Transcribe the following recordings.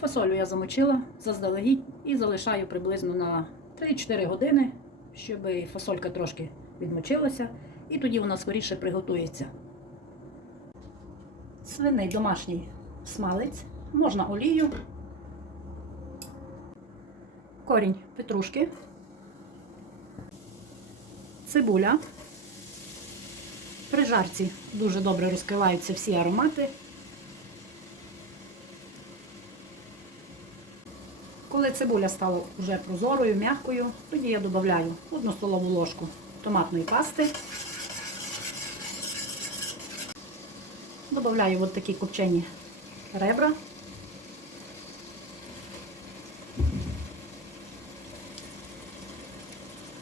Фасолю я замочила заздалегідь і залишаю приблизно на 3-4 години, щоб фасолька трошки відмочилася, і тоді вона скоріше приготується. Свиний домашній смалець, можна олію, корінь петрушки, цибуля. При жарці дуже добре розкриваються всі аромати. Коли цибуля стала вже прозорою, м'якою, тоді я додаю одну столову ложку томатної пасти. Добавляю от такі копчені ребра.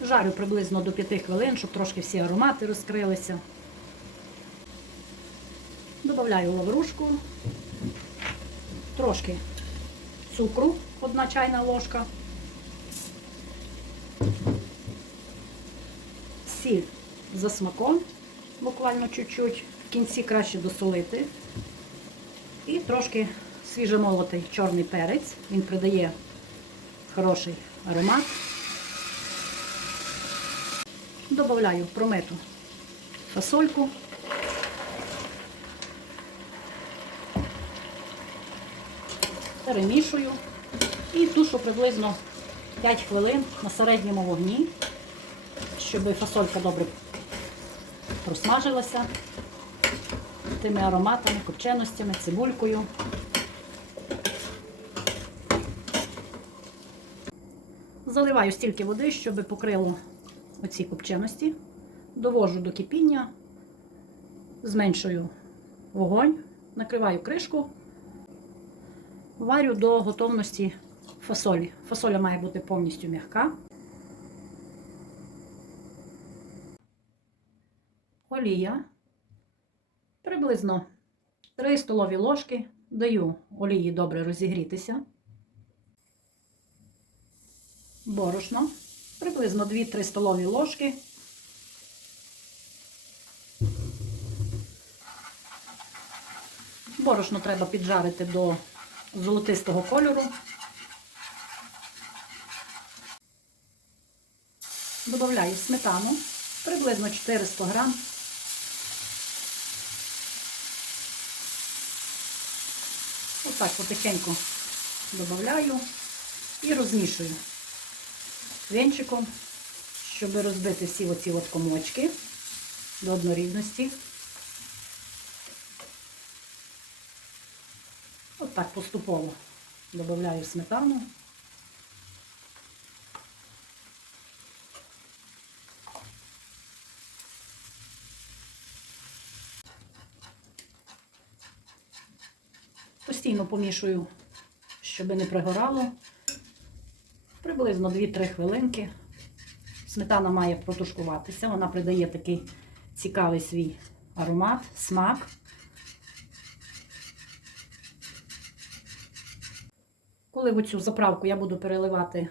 Жарю приблизно до 5 хвилин, щоб трошки всі аромати розкрилися. Добавляю лаврушку, трошки цукру, одна чайна ложка, сіль за смаком, буквально чуть-чуть, в кінці краще досолити. І трошки свіжемолотий чорний перець, він придає хороший аромат. Добавляю промиту фасольку. Перемішую. І тушу приблизно 5 хвилин на середньому вогні, щоб фасолька добре просмажилася тими ароматами, копченостями, цибулькою. Заливаю стільки води, щоб покрило оці копченості, довожу до кипіння, зменшую вогонь, накриваю кришку, варю до готовності фасолі. Фасоля має бути повністю м'яка. Олія. Приблизно 3 столові ложки. Даю олії добре розігрітися. Борошно приблизно 2-3 столові ложки. Борошно треба піджарити до золотистого кольору. Добавляю сметану, приблизно 400 грам. Отак потихеньку додаю і розмішую венчиком, щоб розбити всі оці от комочки до однорідності. Так поступово додаю сметану. Постійно помішую, щоб не пригорало. Приблизно 2-3 хвилинки. Сметана має протушкуватися, вона придає такий цікавий свій аромат, смак. Коли в оцю заправку я буду переливати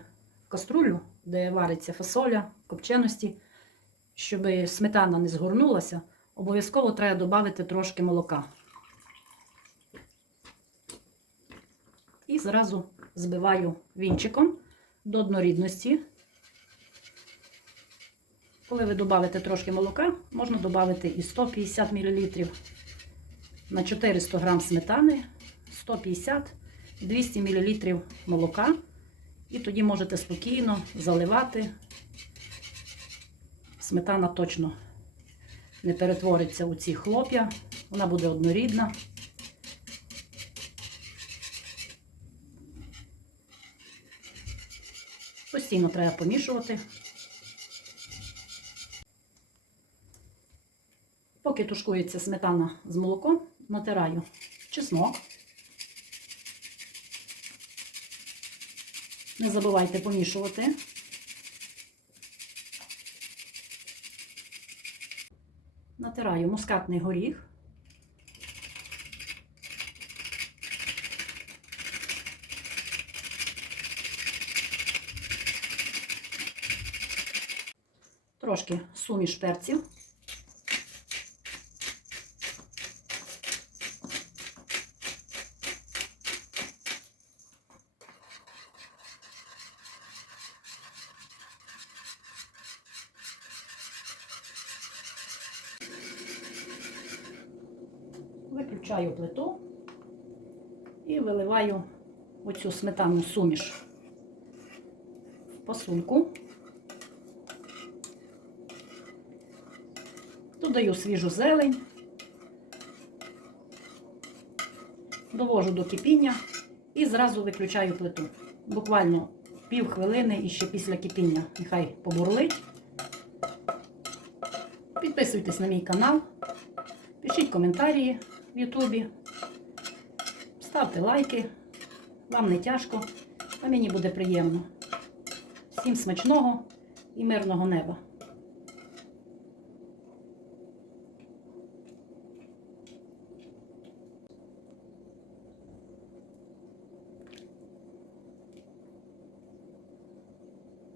в каструлю, де вариться фасоля, копченості, щоб сметана не згорнулася, обов'язково треба додати трошки молока. І зразу збиваю вінчиком до однорідності. Коли ви додавите трошки молока, можна додати і 150 мл на 400 г сметани, 150-200 мл молока. І тоді можете спокійно заливати. Сметана точно не перетвориться у ці хлоп'я, вона буде однорідна. Постійно треба помішувати. Поки тушкується сметана з молоком, натираю чеснок. Не забувайте помішувати. Натираю мускатний горіх. Трошки суміш перців. Виключаю плиту і виливаю оцю сметанну суміш в посунку. Додаю свіжу зелень, довожу до кипіння і зразу виключаю плиту. Буквально пів хвилини і ще після кипіння. Нехай побурлить. Підписуйтесь на мій канал, пишіть коментарі в Ютубі, ставте лайки. Вам не тяжко, а мені буде приємно. Всім смачного і мирного неба!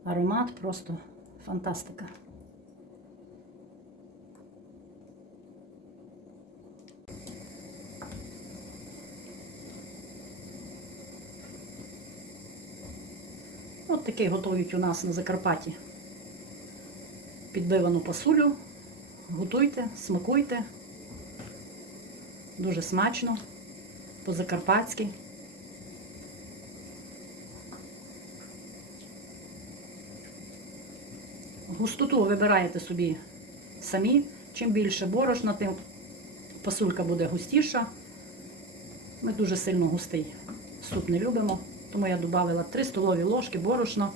Аромат просто фантастика. От такий готують у нас на Закарпатті. Підбивану пасулю. Готуйте, смакуйте. Дуже смачно, по-закарпатськи. Густоту вибираєте собі самі. Чим більше борошна, тим пасулька буде густіша. Ми дуже сильно густий суп не любимо, тому я додала 3 столові ложки борошна